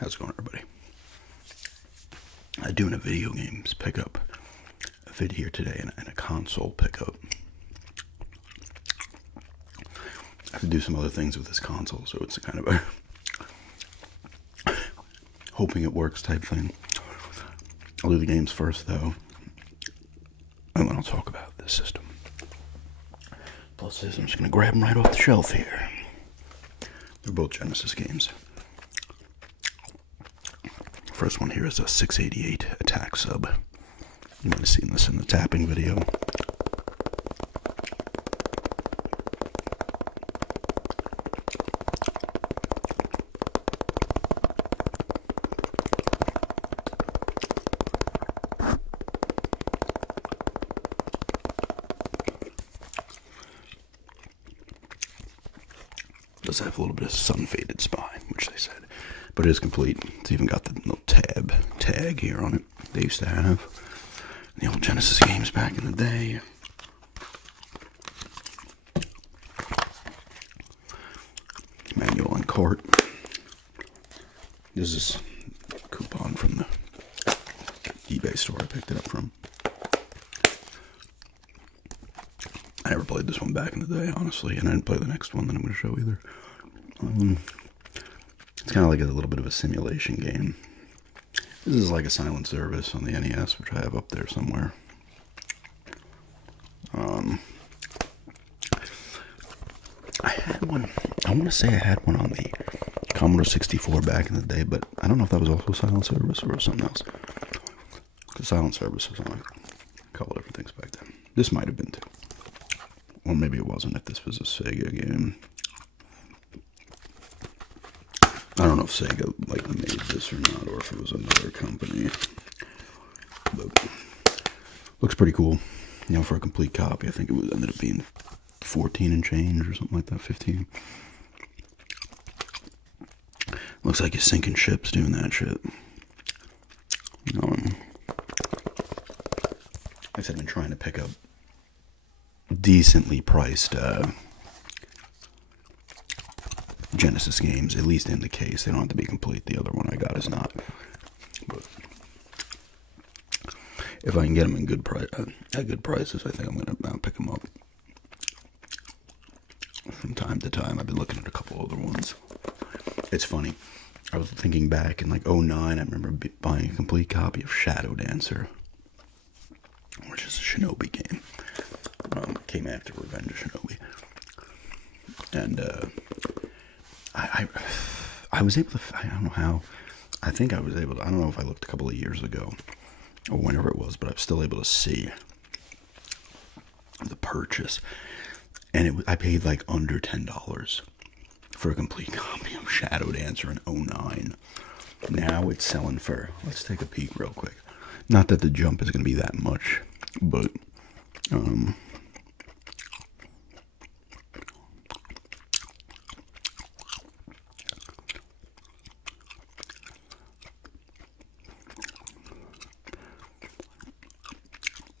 How's it going, everybody? I'm doing a video games pickup, a vid here today, and a console pickup. I have to do some other things with this console, so it's a kind of a hoping it works type thing. I'll do the games first, though, and then I'll talk about the system. Plus, I'm just going to grab them right off the shelf here. They're both Genesis games. First one here is a 688 attack sub. You might have seen this in the tapping video. Does have a little bit of sun-faded spine, which they said, but it is complete. It's even got the little tag here on it they used to have in the old Genesis games back in the day. Manual and cart. This is a coupon from the eBay store I picked it up from. I never played this one back in the day, honestly, and I didn't play the next one that I'm going to show either. It's kind of like a little bit of a simulation game. This is like a Silent Service on the NES, which I have up there somewhere. I had one, I want to say I had one on the Commodore 64 back in the day, but I don't know if that was also Silent Service or something else. Because Silent Service was on a couple different things back then. This might have been too. Or maybe it wasn't, if this was a Sega game. I don't know if Sega made this or not, or if it was another company. But looks pretty cool. You know, for a complete copy, I think it ended up being 14 and change or something like that, 15. Looks like you're sinking ships doing that shit. Like I said, I've been trying to pick up decently priced Genesis games, at least in the case. They don't have to be complete. The other one I got is not. But if I can get them in good at good prices, I think I'm gonna pick them up from time to time. I've been looking at a couple other ones. It's funny. I was thinking back in like '09. I remember buying a complete copy of Shadow Dancer, which is a Shinobi game. Came after Revenge of Shinobi, and I was able to, I don't know how, I think I was able to, I don't know if I looked a couple of years ago, or whenever it was, but I was still able to see the purchase, and I paid like under $10 for a complete copy of Shadow Dancer in '09. Now it's selling for, let's take a peek real quick, not that the jump is going to be that much, but,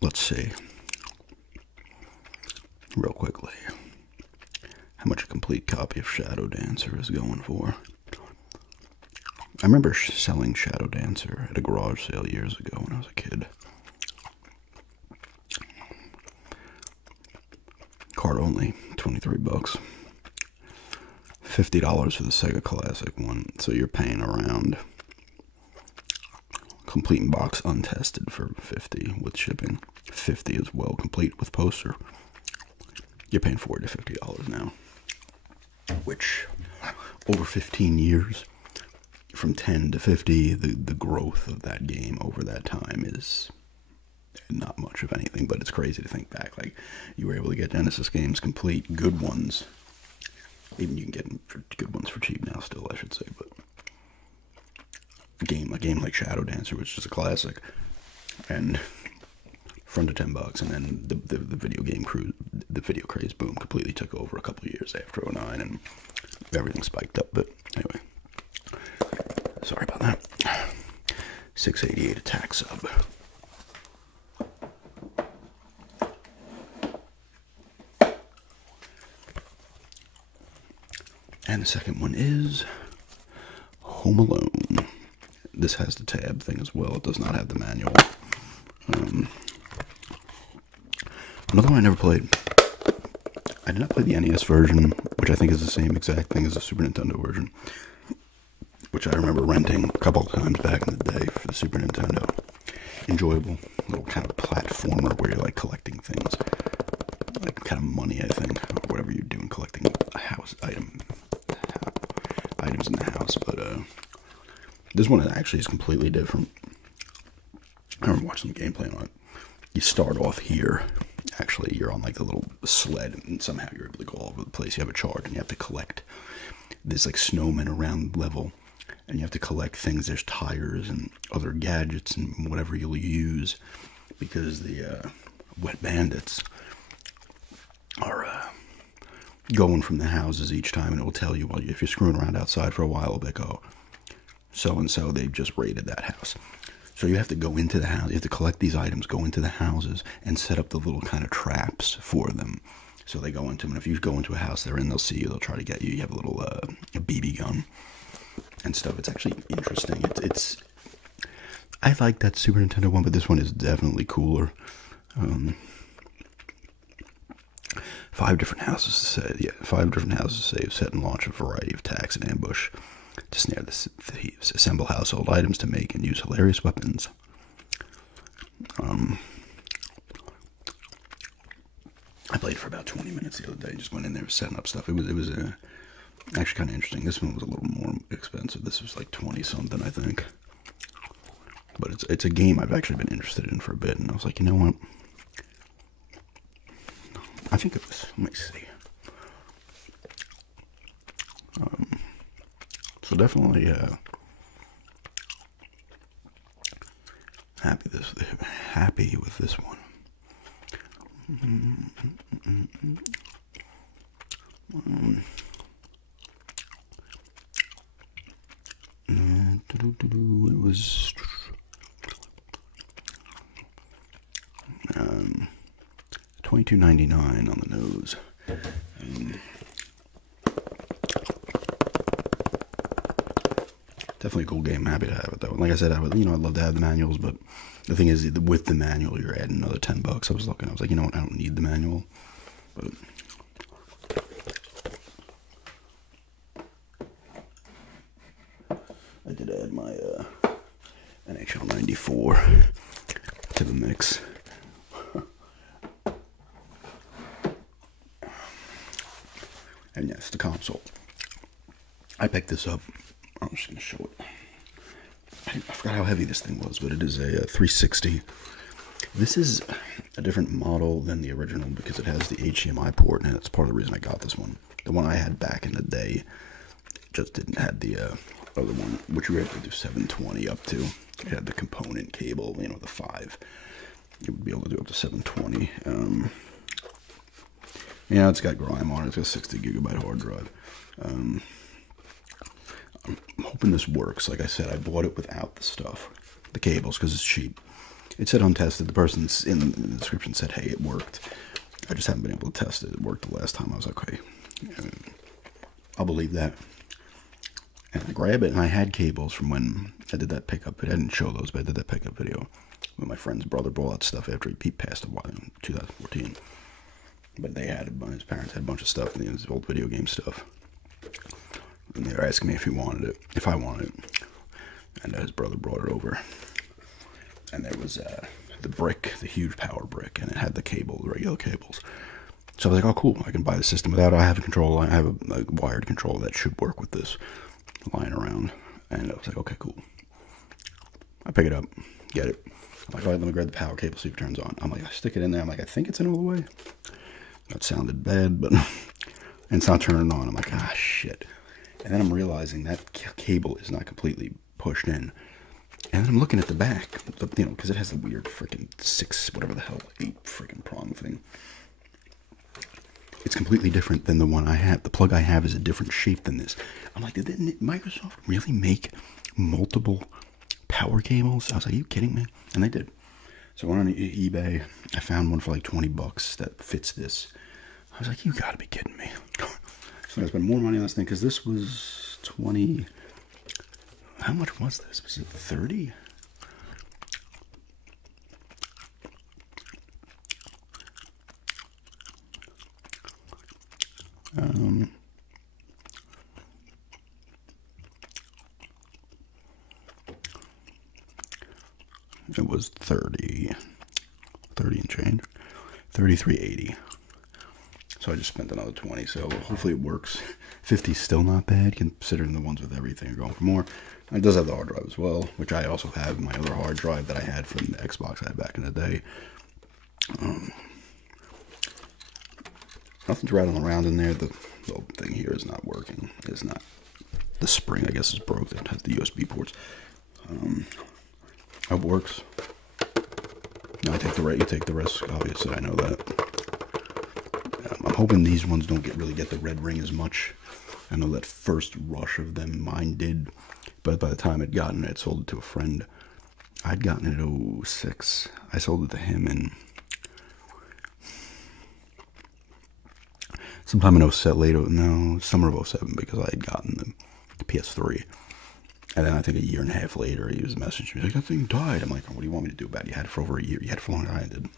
let's see, real quickly, how much a complete copy of Shadow Dancer is going for. I remember selling Shadow Dancer at a garage sale years ago when I was a kid. Card only, 23 bucks. $50 for the Sega Classic one, so you're paying around, complete in box untested, for $50 with shipping. $50 as well, complete with poster. You're paying $40 to $50 now, which over 15 years, from 10 to 50, the growth of that game over that time is not much of anything. But it's crazy to think back, like, you were able to get Genesis games complete, good ones. Even you can get them for good ones for cheap now still, I should say, but a game like Shadow Dancer, which is a classic, and from to $10, and then the video game the video craze boom completely took over a couple of years after '09, and everything spiked up. But anyway, sorry about that. 688 attack sub. And the second one is Home Alone. this has the tab thing as well. It does not have the manual. Another one I never played. I did not play the NES version, which I think is the same exact thing as the Super Nintendo version, which I remember renting a couple of times back in the day for the Super Nintendo. Enjoyable little kind of platformer where you're like collecting things, like kind of money, I think, or whatever you're doing, collecting items in the house. But this one actually is completely different. I remember watching some gameplay on it. You start off here. Actually, you're on like the little sled, and somehow you're able to go all over the place. You have a charge, and you have to collect this like snowman around level, and you have to collect things. There's tires and other gadgets and whatever you'll use, because the wet bandits are going from the houses each time, and it will tell you, well, if you're screwing around outside for a while, it'll be like, oh, so and so they've just raided that house. So you have to go into the house, you have to collect these items, go into the houses, and set up the little kind of traps for them. So they go into them, and if you go into a house they're in, they'll see you, they'll try to get you. You have a little a BB gun and stuff. It's actually interesting. I like that Super Nintendo one, but this one is definitely cooler. 5 different houses to save. Yeah, 5 different houses to save. Set and launch a variety of attacks and ambush to snare the thieves. Assemble household items to make and use hilarious weapons. I played for about 20 minutes the other day. Just went in there setting up stuff. It was actually kind of interesting. This one was a little more expensive. This was like 20 something, I think. But it's a game I've actually been interested in for a bit, and I was like, you know what? I think it was. Let me see. So definitely happy with this one. It was $22.99 on the nose. Definitely a cool game. I'm happy to have it though. Like I said, I'd love to have the manuals, but the thing is, with the manual, you're adding another $10. I was like, you know what? I don't need the manual, but I did add my NHL 94 to the mix. And yes, the console. I picked this up. I'm just going to show it. I forgot how heavy this thing was, but it is a 360. This is a different model than the original because it has the HDMI port, and that's part of the reason I got this one. The one I had back in the day just didn't have the other one, which we were able to do 720 up to. It had the component cable, the 5. You would be able to do up to 720. Yeah, it's got grime on it. It's got a 60 gigabyte hard drive. I'm hoping this works. Like I said, I bought it without the stuff, the cables, because it's cheap. It said untested. The person in the description said, hey, it worked. I just haven't been able to test it. It worked the last time. I was like, okay, I'll believe that. And I grab it, and I had cables from when I did that pickup. I didn't show those, but I did that pickup video when my friend's brother brought out stuff after he passed a while in 2014. But they had his parents had a bunch of stuff, and his old video game stuff. And they were asking me if I wanted it. And his brother brought it over. And there was the brick, the huge power brick, and it had the cable, the regular cables. So I was like, oh, cool, I can buy the system without it. I have a controller. I have a wired controller that should work with this lying around. And I was like, okay, cool. I pick it up, get it. I'm like, all right, let me grab the power cable, see if it turns on. I'm like, I stick it in there. I'm like, I think it's in all the way. That sounded bad, but and it's not turning on. I'm like, ah, shit. And then I'm realizing that cable is not completely pushed in. And then I'm looking at the back, because it has the weird freaking 8 freaking prong thing. It's completely different than the one I have. The plug I have is a different shape than this. I'm like, did Microsoft really make multiple power cables? I was like, are you kidding me? And they did. So I went on eBay. I found one for like $20 that fits this. I was like, you gotta be kidding me. So I spent more money on this thing because this was How much was this? Was it 30? It was 30 and change, 33.80. So I just spent another 20. So hopefully it works. 50 is still not bad considering the ones with everything are going for more. It does have the hard drive as well, which I also have my other hard drive that I had from the Xbox I had back in the day. Nothing's rattling around in there. The thing here is not working. It's not. The spring, I guess, is broke. It has the USB ports. It works. Now you take the risk. Obviously, I know that. I'm hoping these ones don't really get the red ring as much. I know that first rush of them, mine did. But by the time I'd gotten it, I'd sold it to a friend. I'd gotten it in 06. I sold it to him in sometime in 07, no, summer of 07, because I had gotten the PS3. And then I think a year and a half later, he was messaging me like, that thing died. I'm like, what do you want me to do about it? You had it for over a year. You had it for longer than I did.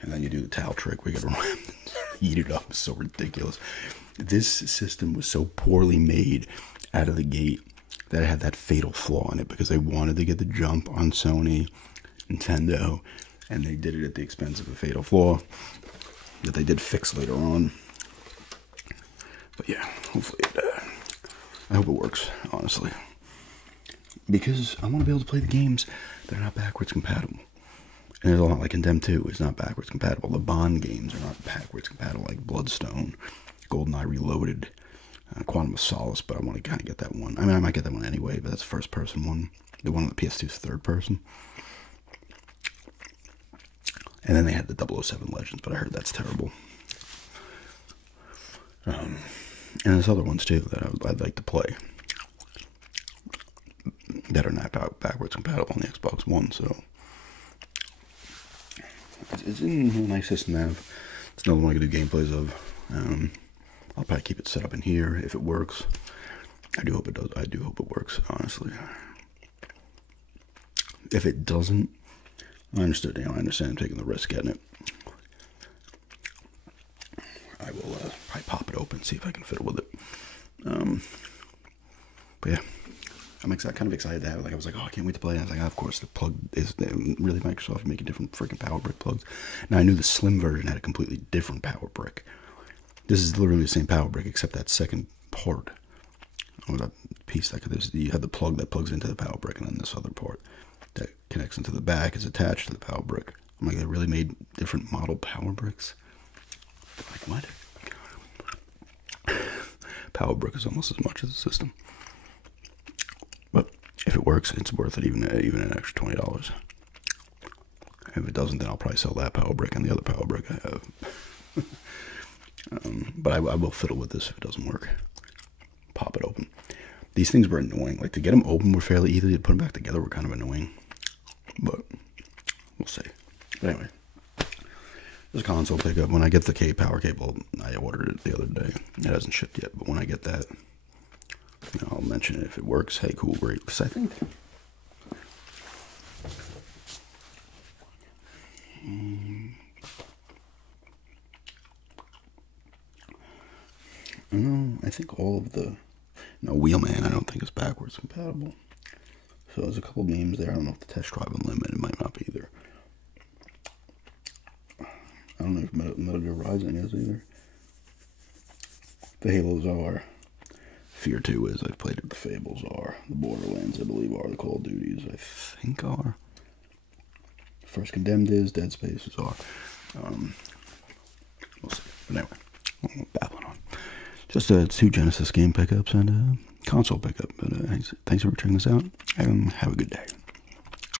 And then you do the towel trick. We got to eat it up. It's so ridiculous. This system was so poorly made out of the gate that it had that fatal flaw in it because they wanted to get the jump on Sony, Nintendo, and they did it at the expense of a fatal flaw that they did fix later on. But yeah, hopefully I hope it works, honestly. Because I want to be able to play the games that are not backwards compatible. And there's a lot like Condemned 2 is not backwards compatible. The Bond games are not backwards compatible, like Bloodstone, GoldenEye Reloaded, Quantum of Solace, but I want to kind of get that one. I mean, I might get that one anyway, but that's the first person one. The one on the PS2 is third person. And then they had the 007 Legends, but I heard that's terrible. And there's other ones too that I'd like to play that are not backwards compatible on the Xbox One, so it's a nice system to have. It's another one I can do gameplays of. I'll probably keep it set up in here if it works. I do hope it does. I do hope it works, honestly. If it doesn't, I understand. I understand taking the risk getting it. I will probably pop it open, see if I can fiddle with it. But yeah, I'm kind of excited to have it. Like I was like, oh, I can't wait to play. And I was like, oh, of course, the plug is really Microsoft making different freaking power brick plugs. Now I knew the slim version had a completely different power brick. This is literally the same power brick except that second part, or that piece that you have the plug that plugs into the power brick, and then this other part that connects into the back is attached to the power brick. I'm like, they really made different model power bricks. Like what? Power brick is almost as much as the system, but if it works, it's worth it. Even an extra $20. If it doesn't, then I'll probably sell that power brick and the other power brick I have. But I will fiddle with this if it doesn't work. Pop it open. These things were annoying. Like to get them open were fairly easy. To put them back together were kind of annoying. But we'll see. But anyway, this console pickup. When I get the power cable, I ordered it the other day. It hasn't shipped yet, but when I get that, I'll mention it if it works. Hey, cool, great. Because I think. I think all of the Wheelman I don't think is backwards compatible. So there's a couple games there. I don't know if the Test Drive Unlimited might not be either. I don't know if Metal Gear Rising is either. The Halos are. Fear 2 is. I've played it. The Fables are. The Borderlands, I believe, are. The Call of Duties, I think, are. First Condemned is. Dead Spaces are. We'll see. But anyway, I'm babbling on. Just 2 Genesis game pickups and a console pickup. But thanks for checking this out, and have a good day.